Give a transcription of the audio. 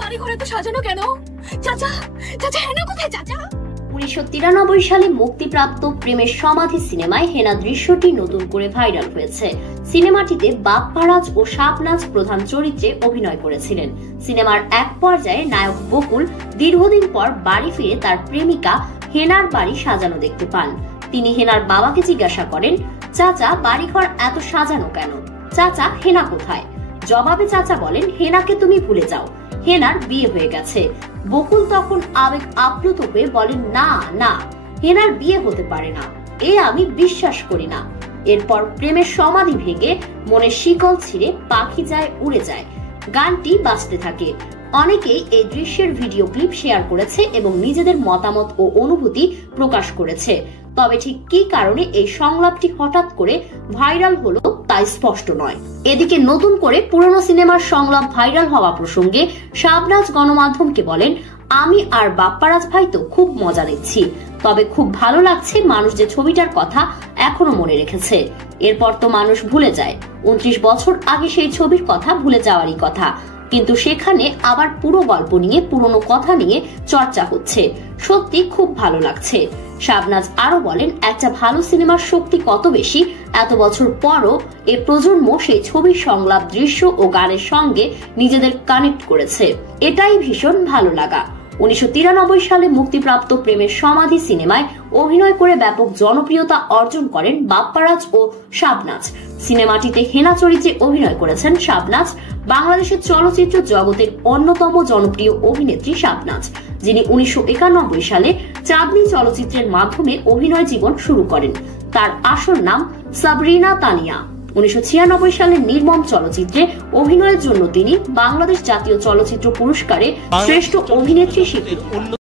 বাড়ি ঘরে তো সাজানো কেন? চাচা, চাচা হেনা কোথায় চাচা? 1993 সালে মুক্তিপ্রাপ্ত প্রেমের সমাধি সিনেমায় হেনা দৃশ্যটি নতুন করে ভাইরাল হয়েছে। সিনেমাটিতে বাপ্পারাজ ও শাবনাজ প্রধান চরিত্রে অভিনয় করেছিলেন। সিনেমার এক পর্যায়ে নায়ক বকুল দীর্ঘদিন পর বাড়ি ফিরে তার প্রেমিকা হেনার বাড়ি সাজানো দেখতে পান। তিনি হেনার বাবাকে জিজ্ঞাসা করেন, চাচা বাড়িঘর এত সাজানো কেন? চাচা হেনা কোথায়? জবাবে চাচা বলেন, হেনাকে তুমি ভুলে যাও, হেনার বিয়ে হয়ে গেছে। বকুল তখন আবেগ আপ্লুত হয়ে বলেন, না না, হেনার বিয়ে হতে পারে না, এ আমি বিশ্বাস করি না। এরপর প্রেমের সমাধি ভেঙে মনের শিকল ছিঁড়ে পাখি যায় উড়ে যায় গানটি বাজতে থাকে। অনেকেই এই দৃশ্যের ভিডিও ক্লিপ শেয়ার করেছে এবং নিজেদের মতামত ও অনুভূতি প্রকাশ করেছে। তবে ঠিক কি কারণে এই সংলাপটি হঠাৎ করে ভাইরাল হলো তা স্পষ্ট নয়। এদিকে নতুন করে পুরনো সিনেমার সংলাপ ভাইরাল হওয়া প্রসঙ্গে শাবনাজ গণমাধ্যমকে বলেন, আমি আর বাপ্পারাজ ভাই তো খুব মজা নিচ্ছি, তবে খুব ভালো লাগছে মানুষ যে ছবিটার কথা এখনো মনে রেখেছে। এরপর তো মানুষ ভুলে যায়, 29 বছর আগে সেই ছবির কথা ভুলে যাওয়ারই কথা, কিন্তু সেখানে আবার পুরো গল্প নিয়ে পুরনো কথা নিয়ে চর্চা হচ্ছে। সত্যি খুব ভালো লাগছে। শাবনাজ আরো বলেন, একটা ভালো সিনেমার শক্তি কত বেশি, এত বছর পরও এ প্রজন্ম সেই ছবির সংলাপ, দৃশ্য ও গানের সঙ্গে নিজেদের কানেক্ট করেছে, এটাই ভীষণ ভালো লাগা। 1993 সালে মুক্তিপ্রাপ্ত প্রেমের সমাধি সিনেমায় অভিনয় করে ব্যাপক জনপ্রিয়তা অর্জন করেন বাপ্পারাজ ও শাবনাজ। সিনেমাটিতে হেনা চরিত্রে অভিনয় করেছেন শাবনাজ। বাংলাদেশের চলচ্চিত্র জগতের অন্যতম জনপ্রিয় অভিনেত্রী শাবনাজ, যিনি 1991 সালে চাঁদনি চলচ্চিত্রের মাধ্যমে অভিনয় জীবন শুরু করেন। তার আসল নাম সাবরিনা তানিয়া। 1996 সালে নির্মম চলচ্চিত্রে অভিনয়ের জন্য তিনি বাংলাদেশ জাতীয় চলচ্চিত্র পুরস্কারে শ্রেষ্ঠ অভিনেত্রী স্বীকৃত।